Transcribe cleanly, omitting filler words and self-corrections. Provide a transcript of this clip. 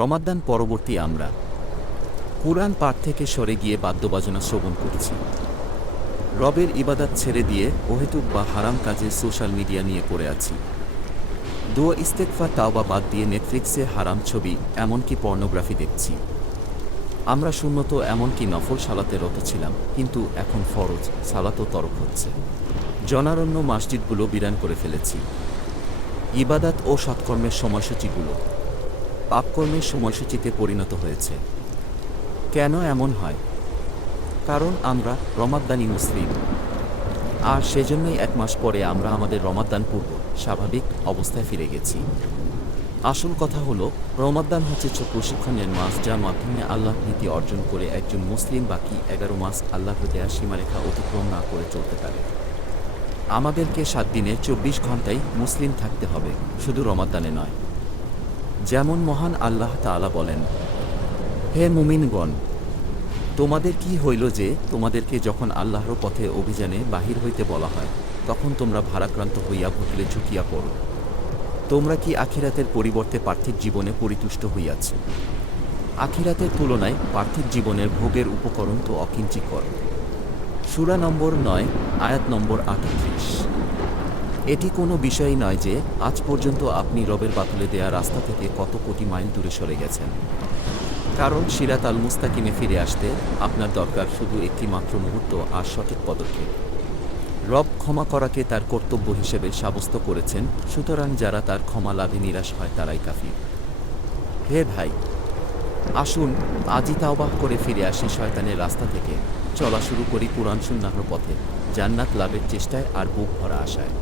রমাদান পরবর্তী আমরা কুরআন পাঠ থেকে সরে গিয়ে বাদ্যবাজনা শ্রবণ করছি। রবের ইবাদত ছেড়ে দিয়ে অহেতুক বা হারাম কাজে সোশ্যাল মিডিয়া নিয়ে পড়ে আছি। দোয়া ইস্তেগফার তাওবা বাদ দিয়ে নেটফ্লিক্সে হারাম ছবি এমনকি পর্নোগ্রাফি দেখছি। আমরা শূন্যত এমনকি নফল সালাতে রত ছিলাম, কিন্তু এখন ফরজ সালাতও তরক হচ্ছে। জনারণ্য মসজিদগুলো বিরান করে ফেলেছি। ইবাদত ও সৎকর্মের সময়সূচিগুলো পাপকর্মের সময়সূচিতে পরিণত হয়েছে। কেন এমন হয়? কারণ আমরা রমাদানি মুসলিম, আর সেজন্যই এক মাস পরে আমরা আমাদের রমাদান পূর্ব স্বাভাবিক অবস্থায় ফিরে গেছি। আসল কথা হলো, রমাদান হচ্ছে প্রশিক্ষণের মাস, যার মাধ্যমে আল্লাহ ভীতি অর্জন করে একজন মুসলিম বাকি 11 মাস আল্লাহর দেয়া সীমারেখা অতিক্রম না করে চলতে পারে। আমাদেরকে 7 দিনে 24 ঘন্টাই মুসলিম থাকতে হবে, শুধু রমাদানে নয়। যেমন মহান আল্লাহ তাআলা বলেন, হে মুমিনগণ, তোমাদের কি হইল যে তোমাদেরকে যখন আল্লাহর পথে অভিযানে বাহির হইতে বলা হয়, তখন তোমরা ভারাক্রান্ত হইয়া ভুতলে ঝুঁকিয়া পড়ো। তোমরা কি আখিরাতের পরিবর্তে পার্থিব জীবনে পরিতুষ্ট হইয়াছ? আখিরাতের তুলনায় পার্থিব জীবনের ভোগের উপকরণ তো অকিঞ্চিকর। সূরা নম্বর 9 আয়াত নম্বর 38। এটি কোনো বিষয়ই নয় যে আজ পর্যন্ত আপনি রবের বাতলে দেয়া রাস্তা থেকে কত কোটি মাইল দূরে সরে গেছেন। কারণ সিরাত আল মুস্তাকিমে ফিরে আসতে আপনার দরকার শুধু একটি মাত্র মুহূর্ত আর সঠিক পদক্ষেপ। রব ক্ষমা করাকে তার কর্তব্য হিসেবে সাব্যস্ত করেছেন, সুতরাং যারা তার ক্ষমা লাভে নিরাশ হয় তারাই কাফির। হে ভাই, আসুন আজই তাওবাহ করে ফিরে আসি শয়তানের রাস্তা থেকে, চলা শুরু করি কুরআন সুন্নাহর পথে, জান্নাত লাভের চেষ্টায় আর বুক ভরা আশায়।